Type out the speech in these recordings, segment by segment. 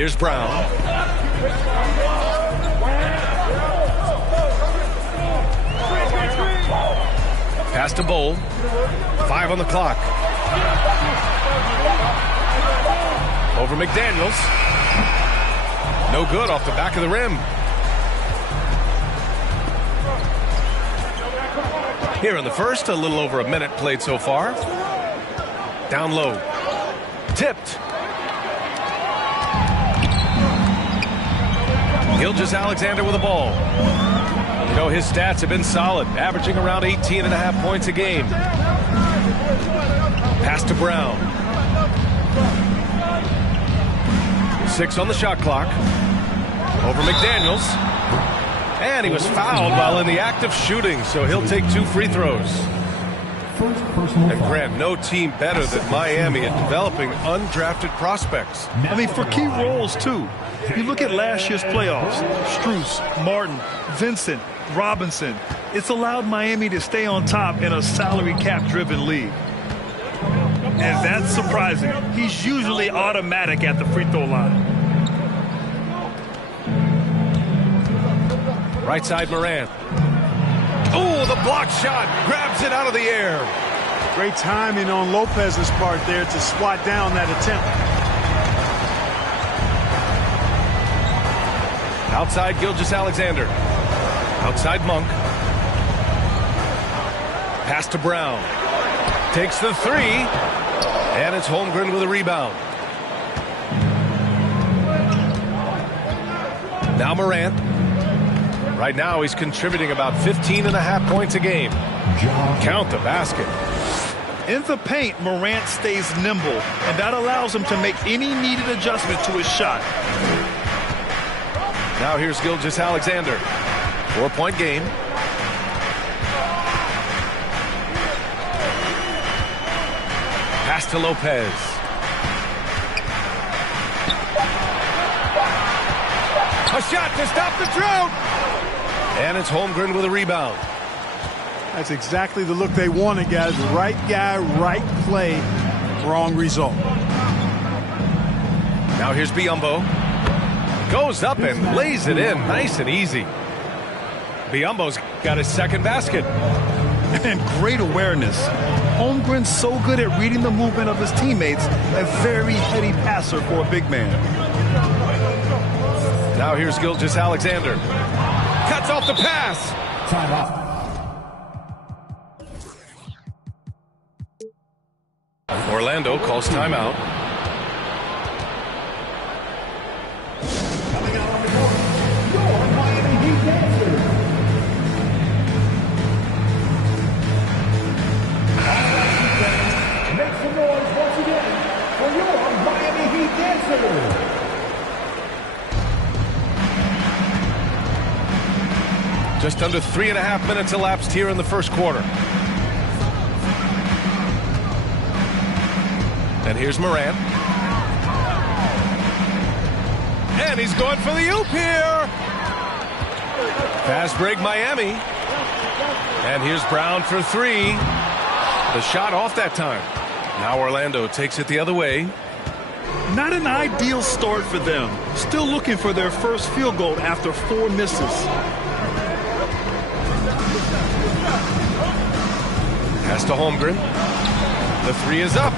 Here's Brown. Pass to Bowl. 5 on the clock. Over McDaniels. No good off the back of the rim. Here in the first, a little over a minute played so far. Down low. Tipped. Gilgeous-Alexander with the ball. You know, his stats have been solid, averaging around 18.5 points a game. Pass to Brown. 6 on the shot clock. Over McDaniels. And he was fouled while in the act of shooting, so he'll take 2 free throws. And Grant, no team better than Miami at developing undrafted prospects. I mean, for key roles, too. You look at last year's playoffs, Strus, Martin, Vincent, Robinson. It's allowed Miami to stay on top in a salary cap-driven league. And that's surprising. He's usually automatic at the free throw line. Right side, Morant. Oh, the block shot. Grabs it out of the air. Great timing on Lopez's part there to swat down that attempt. Outside, Gilgeous-Alexander. Outside, Monk. Pass to Brown. Takes the 3. And it's Holmgren with a rebound. Now Morant. Right now he's contributing about 15.5 points a game. Count the basket. In the paint, Morant stays nimble, and that allows him to make any needed adjustment to his shot. Now here's Gilgeous-Alexander. 4-point game. Pass to Lopez. A shot to stop the drought. And it's Holmgren with a rebound. That's exactly the look they wanted, guys. Right guy, right play, wrong result. Now here's Biyombo. Goes up and lays it in nice and easy. Biyombo's got his second basket. And great awareness. Holmgren's so good at reading the movement of his teammates. A very heady passer for a big man. Now here's Gilgeous-Alexander. Cuts off the pass. Time off. Orlando calls timeout. Coming out on the court, your Miami Heat dancers. Make some noise once again for your Miami Heat dancers. Just under 3.5 minutes elapsed here in the first quarter. And here's Morant. And he's going for the oop here. Fast break Miami. And here's Brown for 3. The shot off that time. Now Orlando takes it the other way. Not an ideal start for them. Still looking for their first field goal after 4 misses. Pass to Holmgren. The 3 is up.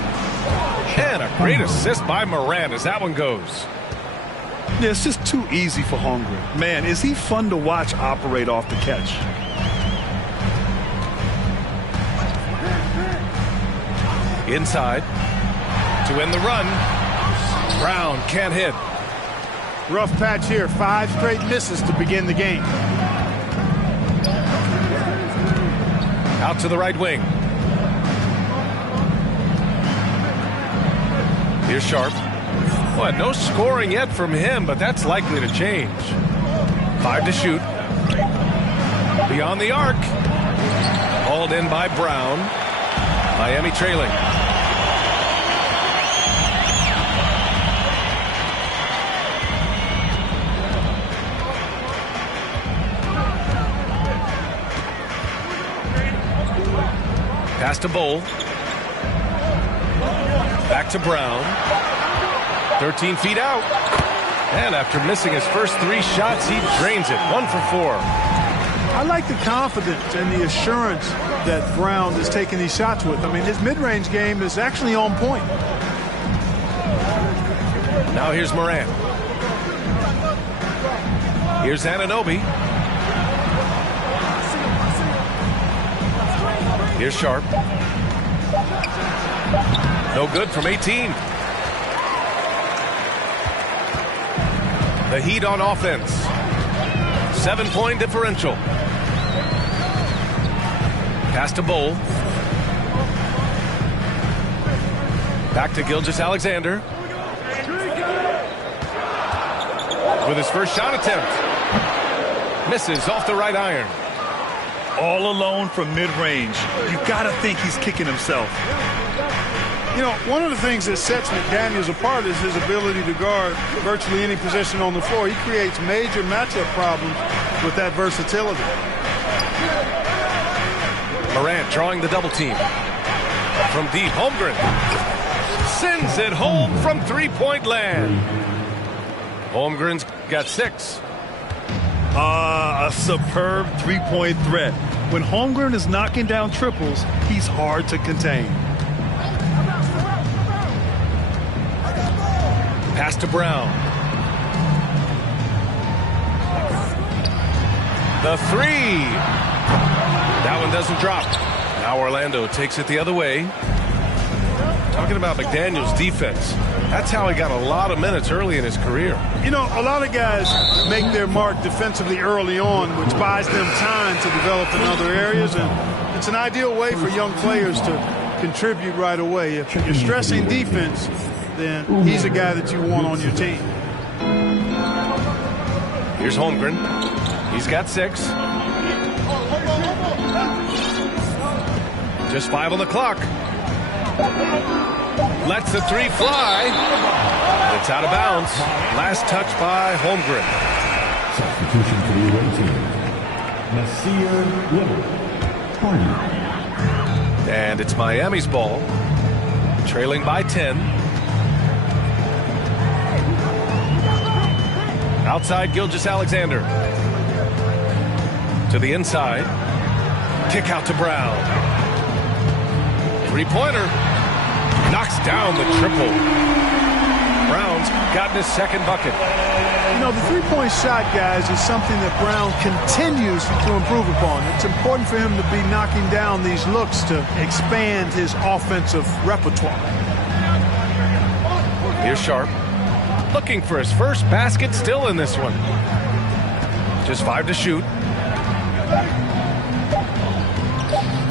And a great assist by Morant as that one goes. Yeah, it's just too easy for Holmgren. Man, is he fun to watch operate off the catch. Inside. To end the run. Brown can't hit. Rough patch here. 5 straight misses to begin the game. Out to the right wing. Here's Sharp. Well, no scoring yet from him, but that's likely to change. 5 to shoot. Beyond the arc. Hauled in by Brown. Miami trailing. Pass to Bowl. Back to Brown. 13 feet out. And after missing his first 3 shots, he drains it. 1 for 4. I like the confidence and the assurance that Brown is taking these shots with. I mean, his mid-range game is actually on point. Now here's Morant. Here's Anunoby. Here's Sharp. No good from 18. The Heat on offense. 7-point differential. Pass to Bowl. Back to Gilgeous-Alexander. With his first shot attempt. Misses off the right iron. All alone from mid-range. You got to think he's kicking himself. You know, one of the things that sets McDaniels apart is his ability to guard virtually any position on the floor. He creates major matchup problems with that versatility. Morant drawing the double team. From deep, Holmgren sends it home from 3-point land. Holmgren's got 6. A superb 3-point threat. When Holmgren is knocking down triples, he's hard to contain. Pass to Brown. The 3. That one doesn't drop. Now Orlando takes it the other way. Talking about McDaniels' defense. That's how he got a lot of minutes early in his career. You know, a lot of guys make their mark defensively early on, which buys them time to develop in other areas. And it's an ideal way for young players to contribute right away. If you're stressing defense, then he's a guy that you want on your team. Here's Holmgren. He's got 6. Just 5 on the clock. Lets the 3 fly. It's out of bounds. Last touch by Holmgren. Substitution for the away team. Nasir Little. And it's Miami's ball. Trailing by 10. Outside Gilgeous-Alexander. To the inside. Kick out to Brown. 3-pointer. Knocks down the triple. Brown's gotten his second bucket. You know, the 3-point shot, guys, is something that Brown continues to improve upon. It's important for him to be knocking down these looks to expand his offensive repertoire. Here's Sharp. Looking for his first basket, still in this one. Just 5 to shoot.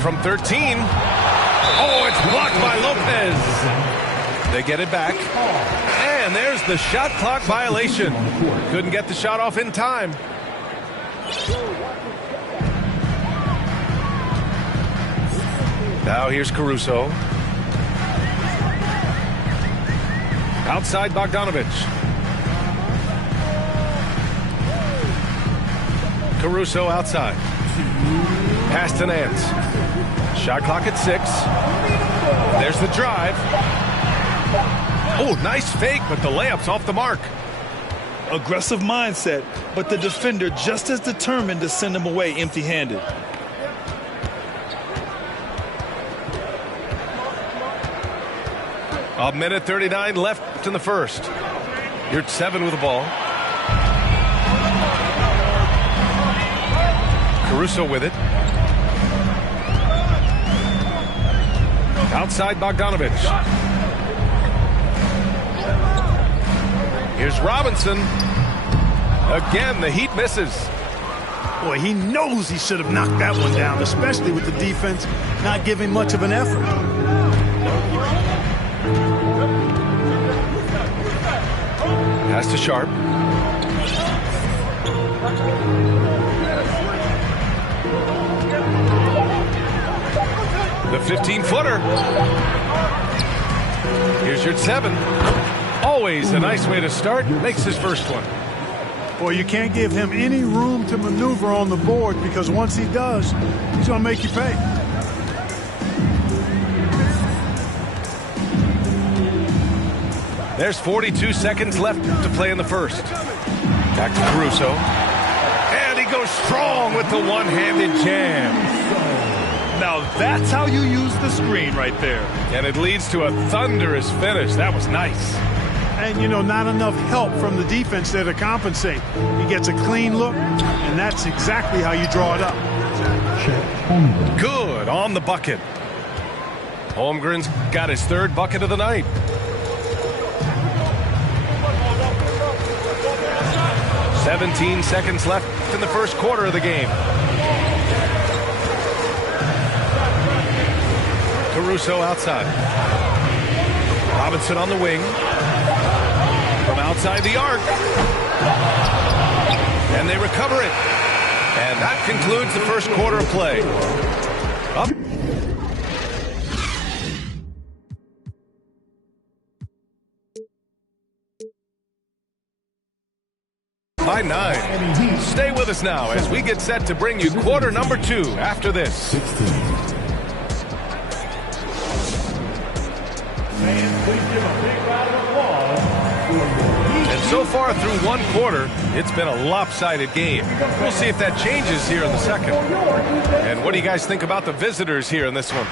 From 13. Oh, it's blocked by Lopez. They get it back. And there's the shot clock violation. Couldn't get the shot off in time. Now here's Caruso. Outside Bogdanovich. Caruso outside. Pass to Nance. Shot clock at 6. There's the drive. Oh, nice fake, but the layup's off the mark. Aggressive mindset, but the defender just as determined to send him away empty-handed. A minute 39 left in the first. You're at 7 with the ball. Caruso with it. Outside Bogdanovich. Here's Robinson. Again, the Heat misses. Boy, he knows he should have knocked that one down, especially with the defense not giving much of an effort. Pass to Sharp. The 15-footer. Here's your 7. Always a nice way to start. Makes his first one. Boy, you can't give him any room to maneuver on the board because once he does, he's going to make you pay. There's 42 seconds left to play in the first. Back to Caruso. And he goes strong with the one-handed jam. Now that's how you use the screen right there. And it leads to a thunderous finish. That was nice. And, you know, not enough help from the defense there to compensate. He gets a clean look, and that's exactly how you draw it up. Good on the bucket. Holmgren's got his third bucket of the night. "17 seconds left in the first quarter of the game. Caruso outside. Robinson on the wing. From outside the arc. And they recover it. And that concludes the first quarter of play. Up by 9. Stay with us now as we get set to bring you quarter number 2 after this. And so far through one quarter, it's been a lopsided game. We'll see if that changes here in the second. And what do you guys think about the visitors here in this one?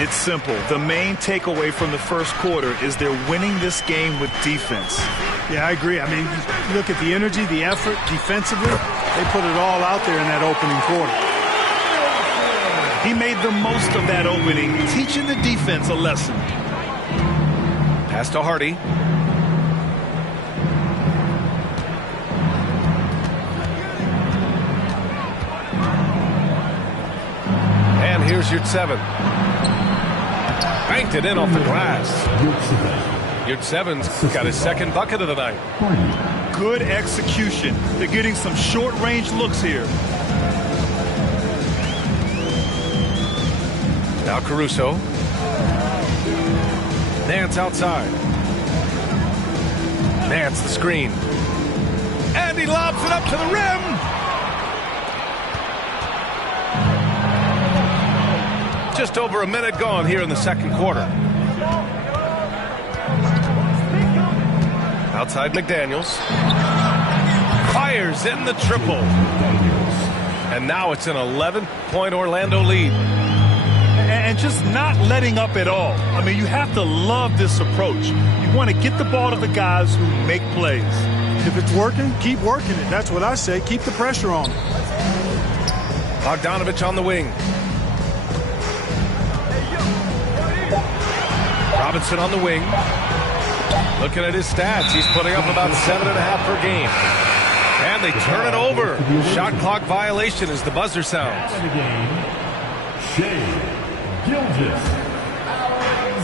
It's simple. The main takeaway from the first quarter is they're winning this game with defense. Yeah, I agree. I mean, you look at the energy, the effort, defensively, they put it all out there in that opening quarter. He made the most of that opening, teaching the defense a lesson. Pass to Hardy. And here's your 7. Banked it in off the glass. Yurtseven's got his second bucket of the night. Good execution. They're getting some short-range looks here. Now Caruso. Nance outside. Nance the screen. And he lobs it up to the rim. Just over a minute gone here in the second quarter. Outside McDaniels. Fires in the triple. And now it's an 11-point Orlando lead. And just not letting up at all. I mean, you have to love this approach. You want to get the ball to the guys who make plays. If it's working, keep working it. That's what I say. Keep the pressure on. Bogdanovich on the wing. Robinson on the wing. Looking at his stats, he's putting up about 7.5 per game. And they turn it over. Shot clock violation as the buzzer sounds.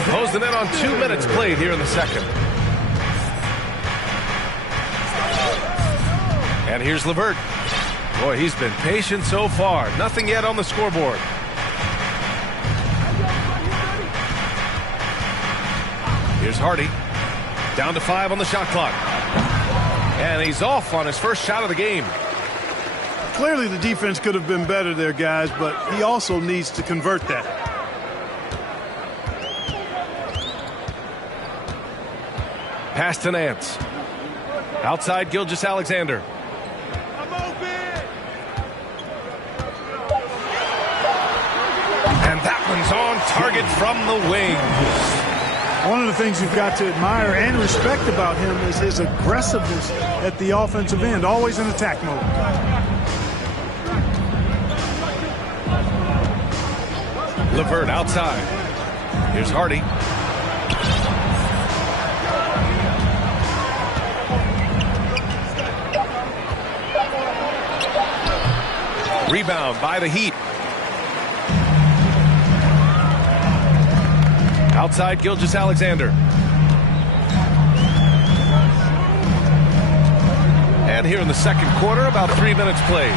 Closing in on 2 minutes played here in the second. And here's LeVert. Boy, he's been patient so far. Nothing yet on the scoreboard. Here's Hardy. Down to 5 on the shot clock. And he's off on his first shot of the game. Clearly the defense could have been better there, guys, but he also needs to convert that. Pass to Nance. Outside Gilgeous-Alexander. And that one's on target from the wing. One of the things you've got to admire and respect about him is his aggressiveness at the offensive end, always in attack mode. LeVert outside. Here's Hardy. Rebound by the Heat. Outside Gilgeous-Alexander. And here in the second quarter, about 3 minutes played.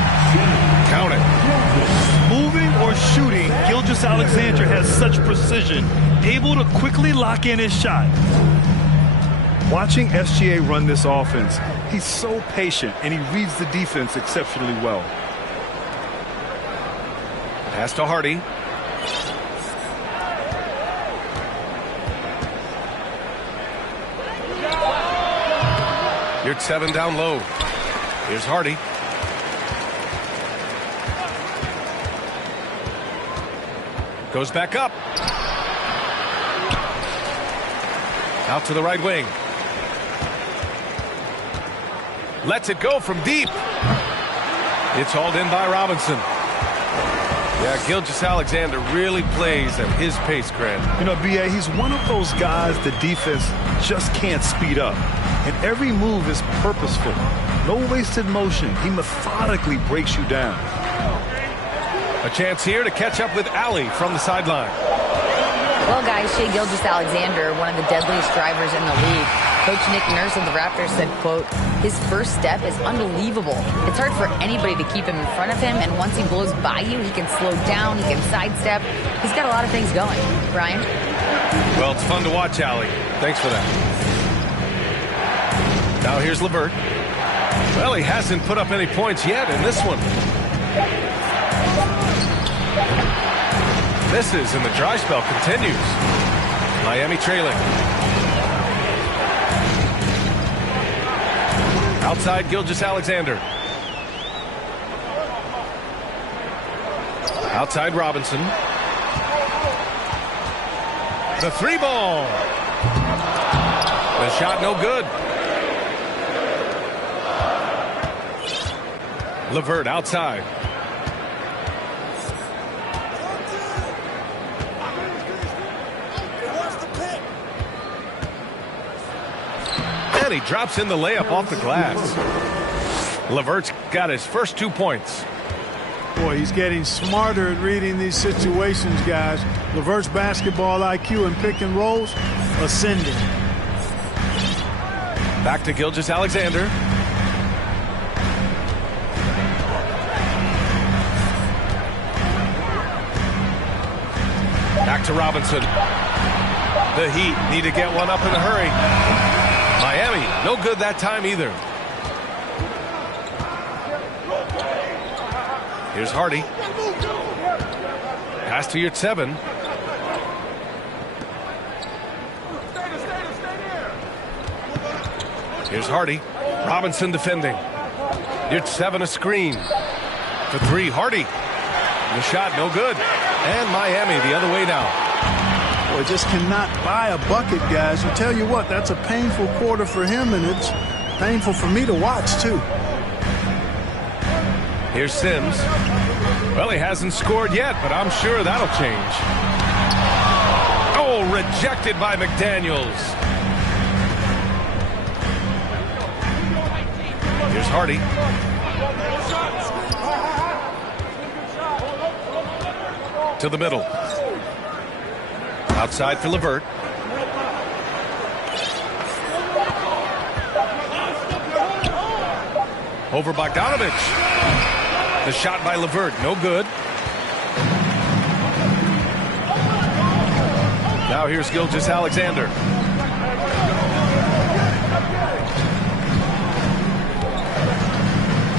Count it. Moving or shooting, Gilgeous-Alexander has such precision, able to quickly lock in his shot. Watching SGA run this offense, he's so patient and he reads the defense exceptionally well. Pass to Hardy. You're at 7 down low. Here's Hardy. Goes back up. Out to the right wing. Lets it go from deep. It's hauled in by Robinson. Yeah, Gilgeous-Alexander really plays at his pace, Grant. You know, B.A., he's one of those guys the defense just can't speed up. And every move is purposeful. No wasted motion. He methodically breaks you down. A chance here to catch up with Allie from the sideline. Well, guys, Shai Gilgeous-Alexander, one of the deadliest drivers in the league. Coach Nick Nurse of the Raptors said, quote, his first step is unbelievable. It's hard for anybody to keep him in front of him, and once he blows by you, he can slow down, he can sidestep. He's got a lot of things going. Brian? Well, it's fun to watch, Allie. Thanks for that. Now here's LeVert. Well, he hasn't put up any points yet in this one. Misses, and the dry spell continues. Miami trailing. Outside Gilgeous-Alexander. Outside Robinson. The 3-ball. The shot no good. LeVert outside. And he drops in the layup off the glass. LeVert's got his first 2 points. Boy, he's getting smarter at reading these situations, guys. LeVert's basketball IQ and pick and rolls ascending. Back to Gilgeous-Alexander. Back to Robinson. The Heat need to get one up in a hurry. Miami, no good that time either. Here's Hardy. Pass to your 7. Here's Hardy. Robinson defending. Your 7 a screen. For 3, Hardy. The shot no good. And Miami the other way now. Boy, just cannot buy a bucket, guys. I tell you what, that's a painful quarter for him, and it's painful for me to watch, too. Here's Sims. Well, he hasn't scored yet, but I'm sure that'll change. Oh, rejected by McDaniels. Here's Hardy. To the middle. Outside for LeVert. Over Bogdanovich. The shot by LeVert, no good. Now here's Gilgeous-Alexander.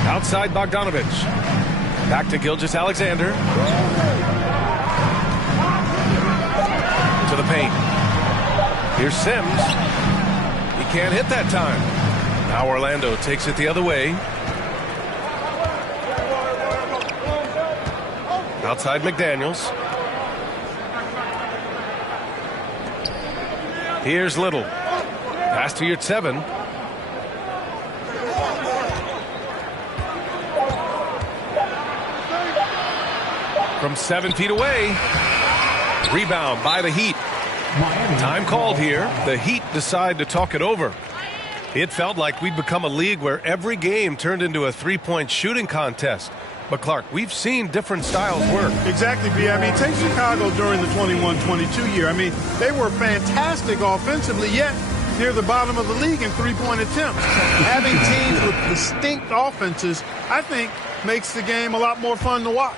Outside Bogdanovich. Back to Gilgeous-Alexander. To the paint. Here's Sims. He can't hit that time. Now Orlando takes it the other way. Outside McDaniels. Here's Little. Pass to your 7. From 7 feet away. Rebound by the Heat. Time called here. The Heat decide to talk it over. It felt like we'd become a league where every game turned into a three-point shooting contest. But, Clark, we've seen different styles work. Exactly, B. I mean, take Chicago during the 21-22 year. I mean, they were fantastic offensively, yet near the bottom of the league in three-point attempts. Having teams with distinct offenses, I think, makes the game a lot more fun to watch.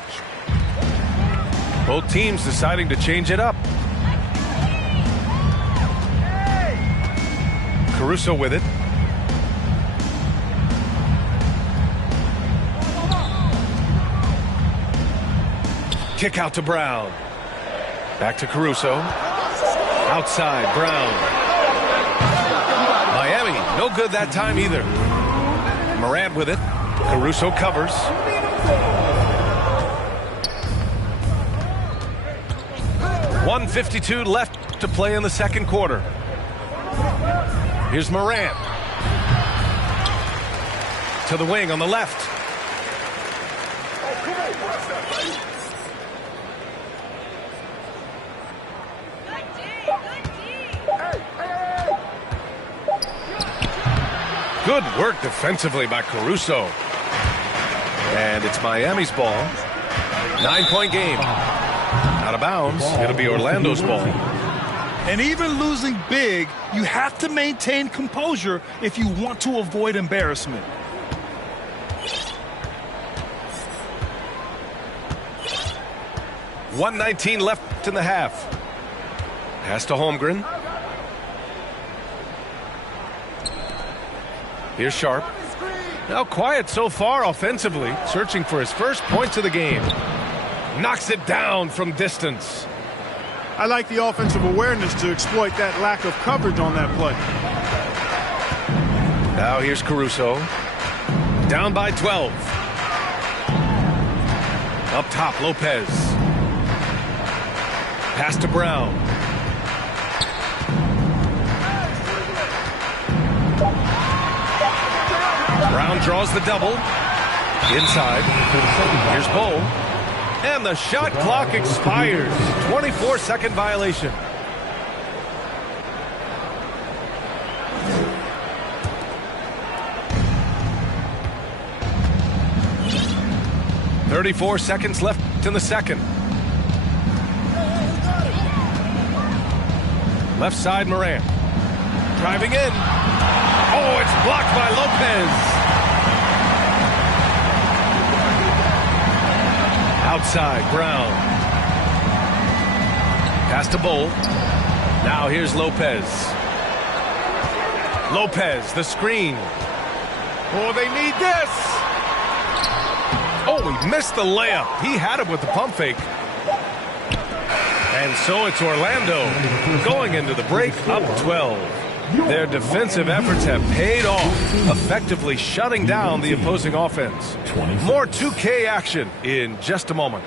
Both teams deciding to change it up. Caruso with it. Kick out to Brown. Back to Caruso. Outside, Brown. Miami, No good that time either. Morant with it. Caruso covers. .152 left to play in the second quarter. Here's Morant. To the wing on the left. Good work defensively by Caruso. And it's Miami's ball. 9-point game. Out of bounds. It'll be Orlando's ball. And even losing big, you have to maintain composure if you want to avoid embarrassment. .119 left in the half. Pass to Holmgren. Here's Sharp. Now quiet so far offensively, searching for his first points of the game. Knocks it down from distance. I like the offensive awareness to exploit that lack of coverage on that play. Now here's Caruso. Down by 12. Up top, Lopez. Pass to Brown. Brown draws the double. Inside. Here's Bull. And the shot clock expires. 24-second violation. .34 seconds left in the second. Left side, Morant. Driving in. Oh, it's blocked by Lopez. Outside, Brown. Pass to Bull. Now here's Lopez. Lopez, the screen. Oh, they need this. Oh, he missed the layup. He had it with the pump fake. And so it's Orlando going into the break up 12. Their defensive efforts have paid off, effectively shutting down the opposing offense. More 2K action in just a moment.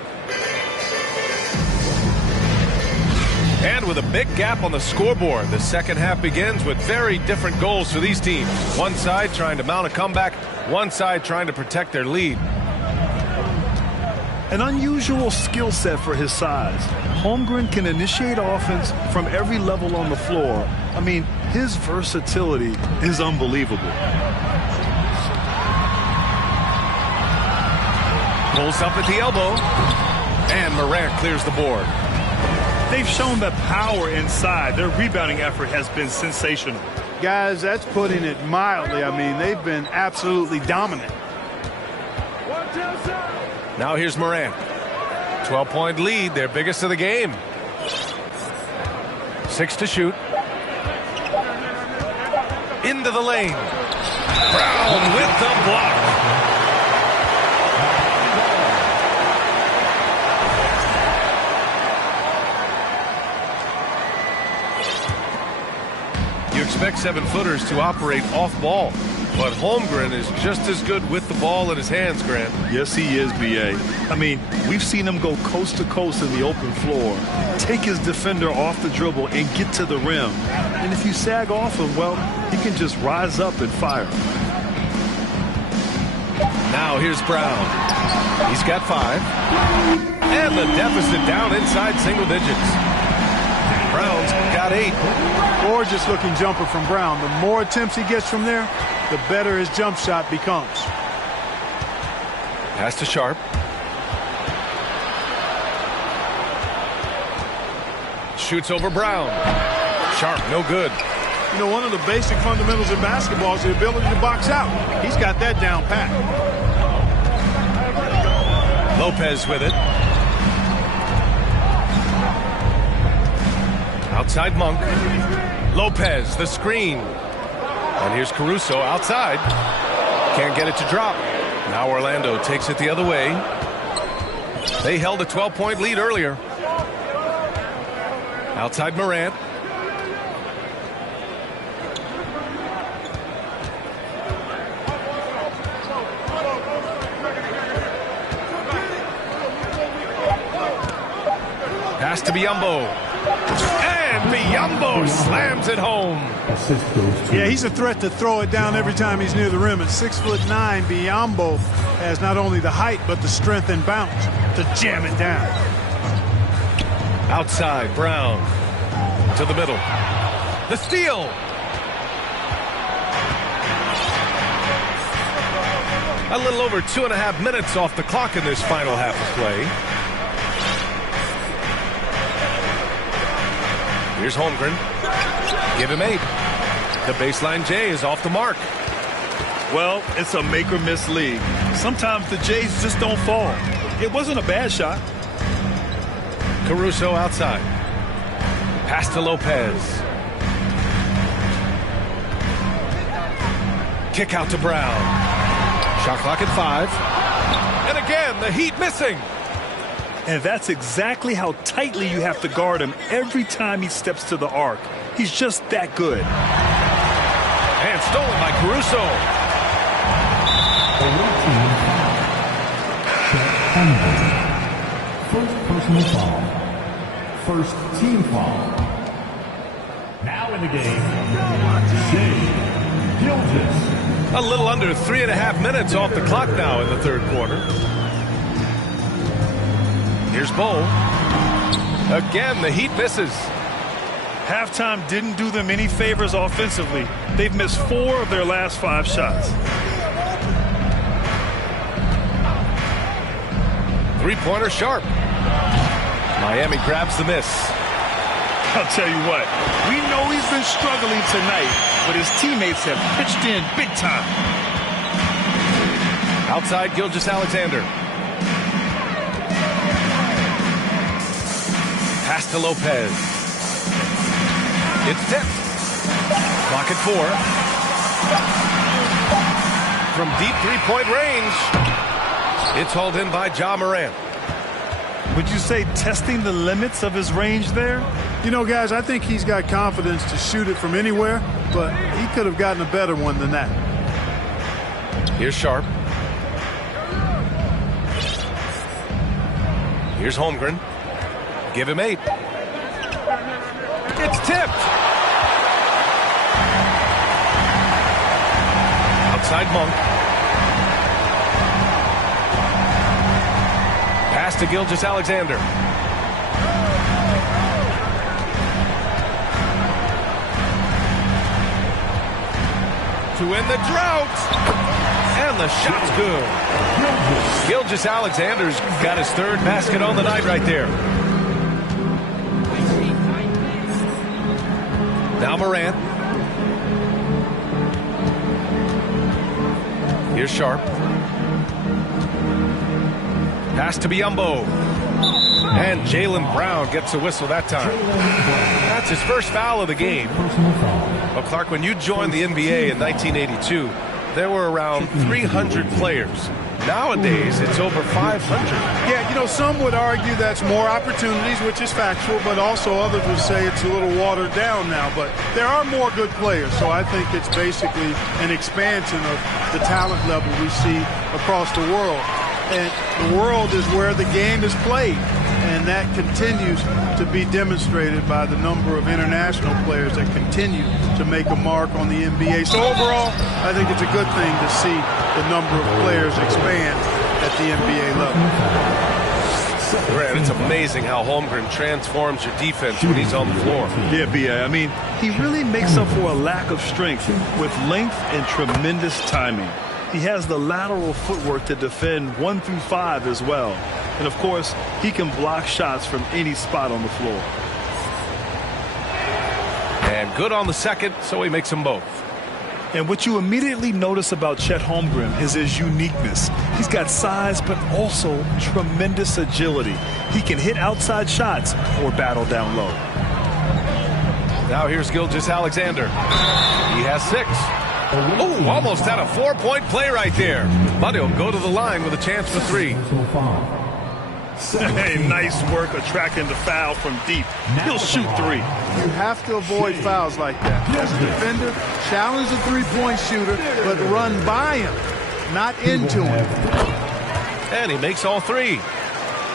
And with a big gap on the scoreboard, the second half begins with very different goals for these teams. One side trying to mount a comeback, one side trying to protect their lead. An unusual skill set for his size. Holmgren can initiate offense from every level on the floor. I mean, his versatility is unbelievable. Pulls up at the elbow, and Morant clears the board. They've shown that power inside. Their rebounding effort has been sensational. Guys, that's putting it mildly. I mean, they've been absolutely dominant. Now here's Morant. 12-point lead, their biggest of the game. 6 to shoot. Into the lane. Brown with the block. You expect 7-footers to operate off ball, but Holmgren is just as good with the ball in his hands, Grant. Yes, he is, B.A. I mean, we've seen him go coast to coast in the open floor, take his defender off the dribble and get to the rim. And if you sag off him, well, he can just rise up and fire. Now here's Brown. He's got 5. And the deficit down inside single digits. Brown's got 8. Gorgeous looking jumper from Brown. The more attempts he gets from there, the better his jump shot becomes. Pass to Sharp. Shoots over Brown. Sharp, no good. You know, one of the basic fundamentals in basketball is the ability to box out. He's got that down pat. Lopez with it. Outside Monk. Lopez, the screen. And here's Caruso outside. Can't get it to drop. Now Orlando takes it the other way. They held a 12-point lead earlier. Outside Morant. Pass to Biyombo. And Biyombo slams it home. Yeah, he's a threat to throw it down every time he's near the rim. At 6'9", Biyombo has not only the height but the strength and bounce to jam it down. Outside, Brown to the middle. The steal. A little over 2.5 minutes off the clock in this final half of play. Here's Holmgren. Give him 8. The baseline J is off the mark. Well, it's a make or miss league. Sometimes the Jays just don't fall. It wasn't a bad shot. Caruso outside. Pass to Lopez. Kick out to Brown. Shot clock at 5. And again, the Heat missing. And that's exactly how tightly you have to guard him every time he steps to the arc. He's just that good. And stolen by Caruso. First personal foul. First team foul. Now in the game, Shai Gilgeous. A little under 3.5 minutes off the clock now in the third quarter. Here's Bull. Again, the Heat misses. Halftime didn't do them any favors offensively. They've missed 4 of their last 5 shots. Three-pointer sharp. Miami grabs the miss. I'll tell you what, we know he's been struggling tonight, but his teammates have pitched in big time. Outside, Gilgeous-Alexander. Pass to Lopez. It's tipped. Clock at 4. From deep three-point range, it's hauled in by Ja Morant. Would you say testing the limits of his range there? You know, guys, I think he's got confidence to shoot it from anywhere, but he could have gotten a better one than that. Here's Sharp. Here's Holmgren. Give him 8. It's tipped. Outside Monk. Pass to Gilgeous-Alexander. To end the drought. And the shot's good. Gilgeous-Alexander's got his 3rd basket on the night right there. Now Morant. Here's Sharp. Pass to Biyombo. And Jaylen Brown gets a whistle that time. That's his first foul of the game. Well, Clark, when you joined the NBA in 1982, there were around 300 players. Nowadays, it's over 500. Yeah, you know, some would argue that's more opportunities, which is factual, but also others would say it's a little watered down now. But there are more good players, so I think it's basically an expansion of the talent level we see across the world. And the world is where the game is played, and that continues to be demonstrated by the number of international players that continue to make a mark on the NBA. So overall, I think it's a good thing to see the number of players expand at the NBA level. Grant, it's amazing how Holmgren transforms your defense when he's on the floor. Yeah, B.A. I mean, he really makes up for a lack of strength with length and tremendous timing. He has the lateral footwork to defend 1 through 5 as well. And, of course, he can block shots from any spot on the floor. And good on the second, so he makes them both. And what you immediately notice about Chet Holmgren is his uniqueness. He's got size, but also tremendous agility. He can hit outside shots or battle down low. Now here's Gilgeous-Alexander. He has 6. Oh, almost had a 4-point play right there. But he'll go to the line with a chance for 3. Hey, nice work attracting the foul from deep. He'll shoot 3. You have to avoid fouls like that. As a defender, challenge the three-point shooter, but run by him, not into him. And he makes all 3.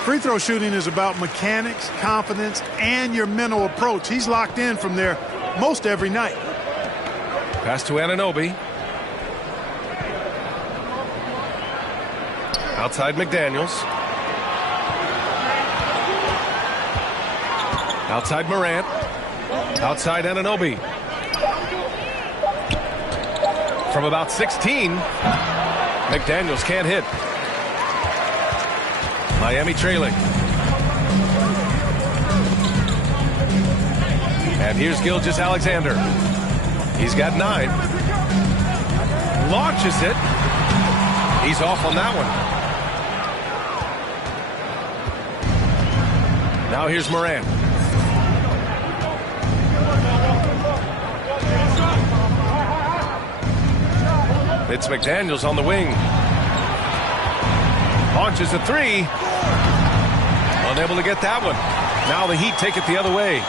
Free throw shooting is about mechanics, confidence, and your mental approach. He's locked in from there most every night. Pass to Anunoby. Outside McDaniels. Outside Morant. Outside Anunoby. From about 16, McDaniels can't hit. Miami trailing. And here's Gilgeous-Alexander. He's got 9. Launches it. He's off on that one. Now here's Morant. It's McDaniels on the wing. Launches a 3. Unable to get that one. Now the Heat take it the other way.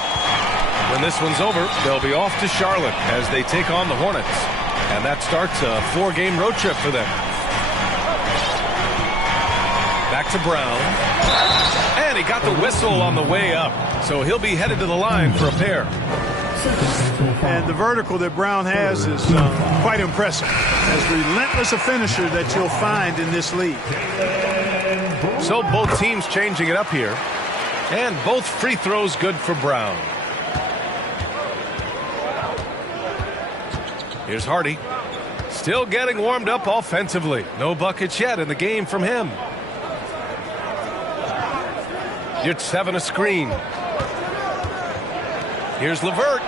When this one's over, they'll be off to Charlotte as they take on the Hornets. And that starts a 4-game road trip for them. Back to Brown. And he got the whistle on the way up. So he'll be headed to the line for a pair. And the vertical that Brown has is quite impressive. As relentless a finisher that you'll find in this league. So both teams changing it up here. And both free throws good for Brown. Here's Hardy. Still getting warmed up offensively. No buckets yet in the game from him. You're 7 a screen. Here's LeVert.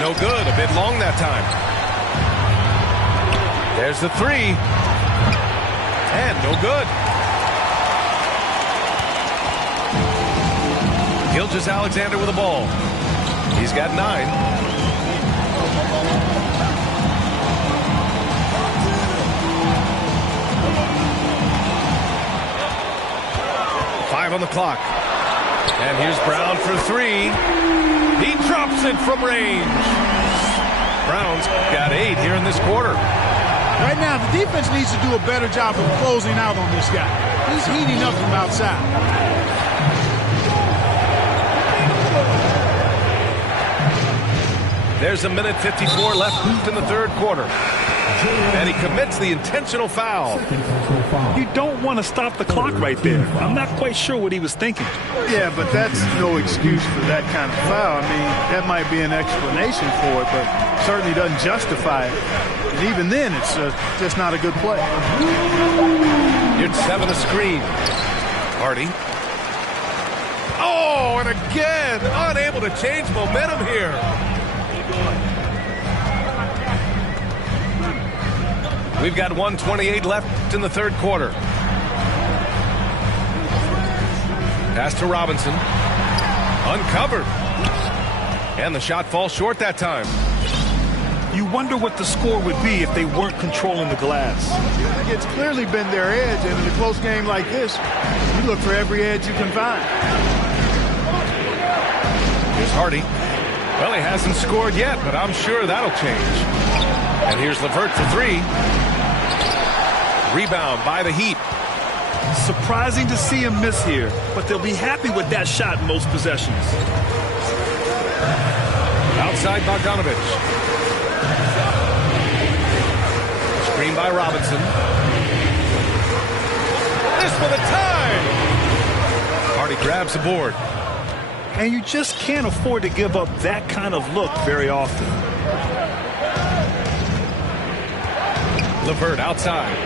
No good. A bit long that time. There's the 3. And no good. Gilgeous-Alexander with the ball. He's got 9. On the clock. And here's Brown for 3. He drops it from range. Brown's got 8 here in this quarter. Right now, the defense needs to do a better job of closing out on this guy. He's heating up from outside. There's a minute 54 left in the third quarter. And he commits the intentional foul. You don't want to stop the clock right there. I'm not quite sure what he was thinking. Yeah, but that's no excuse for that kind of foul. I mean, that might be an explanation for it, but certainly doesn't justify it. And even then, it's just not a good play. You're 7 a screen. Hardy. Oh, and again, unable to change momentum here. We've got 1:28 left in the third quarter. Pass to Robinson. Uncovered. And the shot falls short that time. You wonder what the score would be if they weren't controlling the glass. It's clearly been their edge, and in a close game like this, you look for every edge you can find. Here's Hardy. Well, he hasn't scored yet, but I'm sure that'll change. And here's LeVert for 3. Rebound by the Heat. Surprising to see him miss here, but they'll be happy with that shot most possessions. Outside Bogdanovich. Screen by Robinson. This for the tie. Hardy grabs the board. And you just can't afford to give up that kind of look very often. LeVert outside.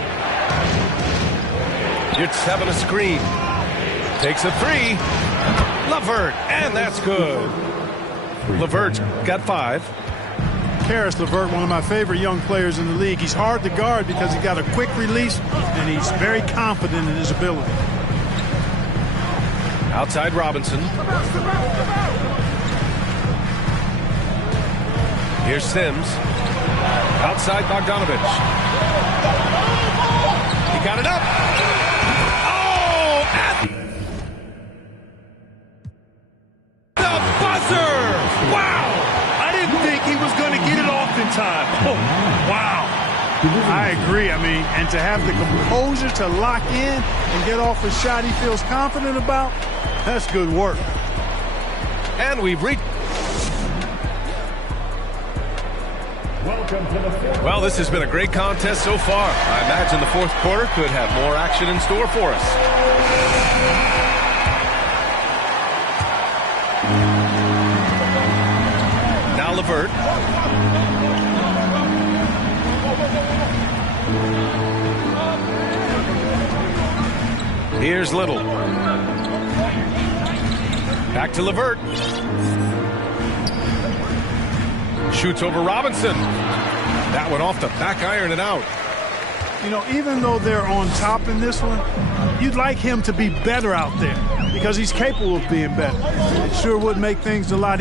You're 7 a screen. Takes a 3. LeVert, and that's good. LeVert's got 5. Caris LeVert, one of my favorite young players in the league. He's hard to guard because he's got a quick release, and he's very confident in his ability. Outside Robinson. Here's Sims. Outside Bogdanovich. He got it up. Oh, at the buzzer. Wow! I didn't think he was going to get it off in time. Oh, wow. I agree. I mean, and to have the composure to lock in and get off a shot he feels confident about, that's good work. And we've reached. Well, this has been a great contest so far. I imagine the fourth quarter could have more action in store for us. Now LeVert. Here's Little. Back to LeVert. Shoots over Robinson. That one off the back iron and out. You know, even though they're on top in this one, you'd like him to be better out there because he's capable of being better. It sure would make things a lot easier.